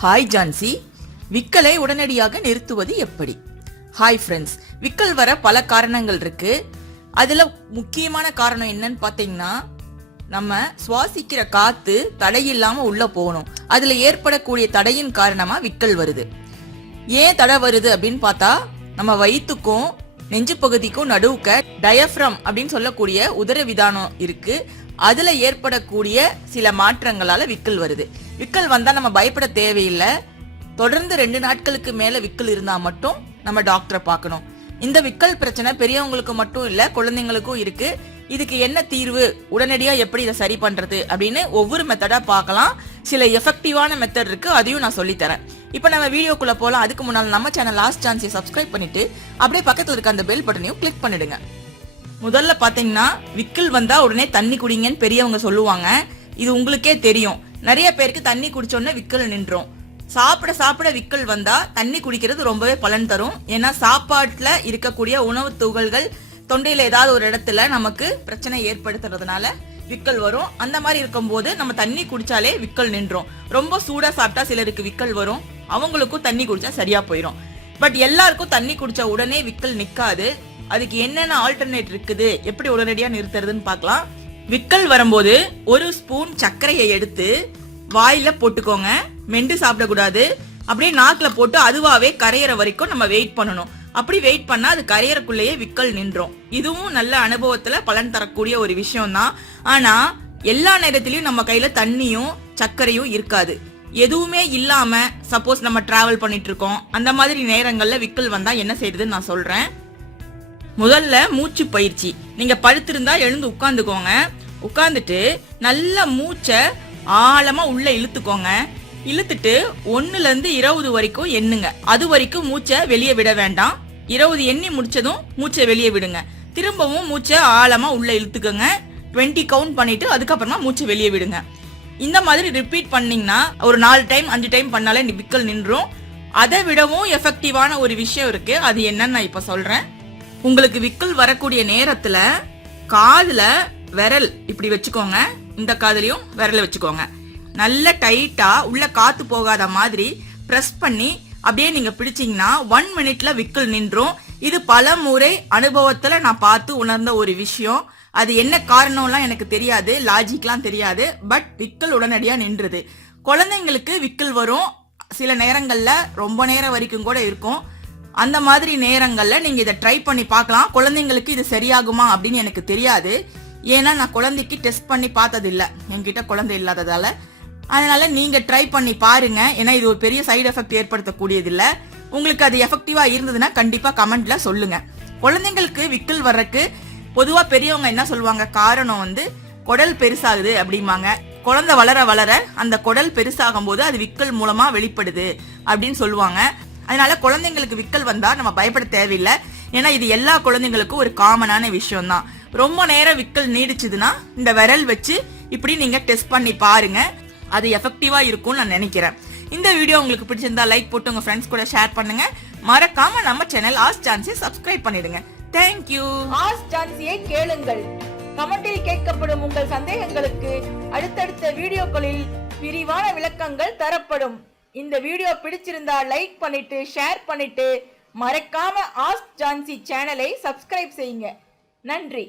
Hi Jhansi, விக்கலை உடனடியாக நிறுத்துவது எப்படி? ஹாய் ஃப்ரெண்ட்ஸ், விக்கல் வர பல காரணங்கள் இருக்கு. அதுல முக்கியமான காரணம் என்னன்னு பாத்தீங்கன்னா, நம்ம சுவாசிக்கிற காத்து தடையில்லாம உள்ள போகணும். அதுல ஏற்படக்கூடிய தடையின் காரணமா விக்கல் வருது. ஏன் தடை வருது அப்படின்னு பார்த்தா, நம்ம வயிற்றுக்கும் நெஞ்சு பகுதிக்கும் நடுவுக்க டயப்ரம் அப்படின்னு சொல்லக்கூடிய உதர விதானம் இருக்கு. அதுல ஏற்படக்கூடிய சில மாற்றங்களால விக்கல் வருது. விக்கல் வந்தா நம்ம பயப்பட தேவையில்லை. தொடர்ந்து 2 நாட்களுக்கு மேல விக்கல் இருந்தா மட்டும் நம்ம டாக்டரை பார்க்கணும். இந்த விக்கல் பிரச்சனை பெரியவங்களுக்கு மட்டும் இல்ல, குழந்தைங்களுக்கும் இருக்கு. இதுக்கு என்ன தீர்வு, உடனடியா எப்படி இதை சரி பண்றது அப்படின்னு ஒவ்வொரு மெத்தடா பார்க்கலாம். சில எஃபெக்டிவான மெத்தட் இருக்கு, அதையும் நான் சொல்லித்தரேன். இப்ப நம்ம வீடியோக்குள்ள போலாம். அதுக்கு முன்னால நம்ம சேனல் லாஸ்ட் சான்ஸை சப்ஸ்கிரைப் பண்ணிட்டு அப்படியே பக்கத்துல இருக்க அந்த பெல் பட்டனையும் கிளிக் பண்ணிடுங்க. முதல்ல பாத்தீங்கன்னா, விக்கல் வந்தா உடனே தண்ணி குடிங்கன்னு பெரியவங்க சொல்லுவாங்க. இது உங்களுக்கே தெரியும். நிறைய பேருக்கு தண்ணி குடிச்சோடனே விக்கல் நின்றோம். சாப்பிட சாப்பிட விக்கல் வந்தா தண்ணி குடிக்கிறது ரொம்பவே பலன் தரும். ஏன்னா சாப்பாட்டுல இருக்கக்கூடிய உணவு துகள்கள் தொண்டையில ஏதாவது ஒரு இடத்துல நமக்கு பிரச்சனை ஏற்படுத்துறதுனால விக்கல் வரும். அந்த மாதிரி இருக்கும் போது நம்ம தண்ணி குடிச்சாலே விக்கல் நின்றோம். ரொம்ப சூடா சாப்பிட்டா சிலருக்கு விக்கல் வரும், அவங்களுக்கும் தண்ணி குடிச்சா சரியா போயிடும். பட் எல்லாருக்கும் தண்ணி குடிச்ச உடனே விக்கல் நிக்காது. அதுக்கு என்னென்ன ஆல்டர்னேட் இருக்குது, எப்படி உடனடியா நிறுத்துறதுன்னு பார்க்கலாம். விக்கல் வரும்போது 1 ஸ்பூன் சர்க்கரையை எடுத்து வாயில போட்டுக்கோங்க. மெண்டு சாப்பிடக்கூடாது. அப்படியே நாக்குல போட்டு அதுவாவே கரையிற வரைக்கும் நம்ம வெயிட் பண்ணணும். அப்படி வெயிட் பண்ணா அது கரையறக்குள்ளேயே விக்கல் நின்றோம். இதுவும் நல்ல அனுபவத்துல பலன் தரக்கூடிய ஒரு விஷயம் தான். ஆனா எல்லா நேரத்திலயும் நம்ம கையில தண்ணியும் சர்க்கரையும் இருக்காது. எதுவுமே இல்லாம சப்போஸ் நம்ம டிராவல் பண்ணிட்டு இருக்கோம், அந்த மாதிரி நேரங்கள்ல விக்கல் வந்தா என்ன செய்யறதுன்னு நான் சொல்றேன். முதல்ல மூச்சு பயிற்சி. நீங்க படுத்திருந்தா எழுந்து உட்கார்ந்துக்கோங்க. உட்கார்ந்துட்டு நல்ல மூச்சை ஆழமா உள்ள இழுத்துக்கோங்க. இழுத்துட்டு 1ல இருந்து 20 வரைக்கும் எண்ணுங்க. அது வரைக்கும் மூச்சை வெளியே விட வேண்டாம். 20 எண்ணி முடிச்சதும் மூச்சை வெளியே விடுங்க. திரும்பவும் மூச்சை ஆழமா உள்ள இழுத்துக்கோங்க. 20 கவுண்ட் பண்ணிட்டு அதுக்கப்புறமா மூச்சை வெளியே விடுங்க. இந்த மாதிரி ரிப்பீட் பண்ணீங்கன்னா ஒரு 4 டைம் 5 டைம் பண்ணாலே விக்கல் நின்றும். அதை விடவும் எஃபெக்டிவான ஒரு விஷயம் இருக்கு. அது என்னன்னு நான் இப்ப சொல்றேன். உங்களுக்கு விக்கல் வரக்கூடிய நேரத்துல காதுல விரல் இப்படி வச்சுக்கோங்க. இந்த காதுலயும் விரல வச்சுக்கோங்க. நல்ல டைட்டா உள்ள காத்து போகாத மாதிரி பிரஸ் பண்ணி அப்படியே நீங்க பிடிச்சீங்கன்னா 1 மினிட்ல விக்கல் நின்றும். இது பல முறை அனுபவத்துல நான் பார்த்து உணர்ந்த ஒரு விஷயம். அது என்ன காரணம்லாம் எனக்கு தெரியாது, லாஜிக்லாம் தெரியாது. பட் விக்கல் உடனடியா நின்றுது. குழந்தைங்களுக்கு விக்கல் வரும். சில நேரங்கள்ல ரொம்ப நேரம் வரைக்கும் கூட இருக்கும். அந்த மாதிரி நேரங்கள்ல நீங்க இதை ட்ரை பண்ணி பார்க்கலாம். குழந்தைங்களுக்கு இது சரியாகுமா அப்படின்னு எனக்கு தெரியாது. ஏன்னா நான் குழந்தைக்கு டெஸ்ட் பண்ணி பார்த்தது இல்ல, என்கிட்ட குழந்தை இல்லாததால. அதனால நீங்க ட்ரை பண்ணி பாருங்க. ஏன்னா இது ஒரு பெரிய சைடு எஃபெக்ட் ஏற்படுத்தக்கூடியது இல்ல. உங்களுக்கு அது எஃபெக்டிவா இருந்ததுன்னா கண்டிப்பா கமெண்ட்ல சொல்லுங்க. குழந்தைங்களுக்கு விக்கல் வர்றதுக்கு பொதுவா பெரியவங்க என்ன சொல்லுவாங்க, காரணம் குடல் பெருசாகுது அப்படிம்பாங்க. குழந்தை வளர வளர அந்த குடல் பெருசாகும் போது அது விக்கல் மூலமா வெளிப்படுது அப்படின்னு சொல்லுவாங்க. அதனால குழந்தைங்களுக்கு விக்கல் வந்தா நம்ம பயப்பட தேவையில்லை. ஏன்னா இது எல்லா குழந்தைங்களுக்கும் ஒரு காமனான விஷயம் தான். ரொம்ப நேரம் விக்கல் நீடிச்சதுன்னா இந்த விரல் வச்சு இப்படி நீங்க டெஸ்ட் பண்ணி பாருங்க. அது எஃபெக்டிவா இருக்கும்னு நான் நினைக்கிறேன். இந்த வீடியோ உங்களுக்கு பிடிச்சிருந்தா லைக் போட்டு உங்க ஃப்ரெண்ட்ஸ் கூட ஷேர் பண்ணுங்க. மறக்காம நம்ம சேனல் ஆஸ்க் சான்ஸை சப்ஸ்கிரைப் பண்ணிடுங்க. தேங்க்யூ. ஆஸ்க் சான்ஸியை கேளுங்கள். கமெண்டில் கேட்கப்படும் உங்கள் சந்தேகங்களுக்கு அடுத்தடுத்த வீடியோக்களில் விரிவான விளக்கங்கள் தரப்படும். இந்த வீடியோ பிடிச்சிருந்தா லைக் பண்ணிட்டு ஷேர் பண்ணிட்டு மறக்காம ஆஸ்க் ஜான்சி சேனலை சப்ஸ்கிரைப் செய்யுங்க. நன்றி.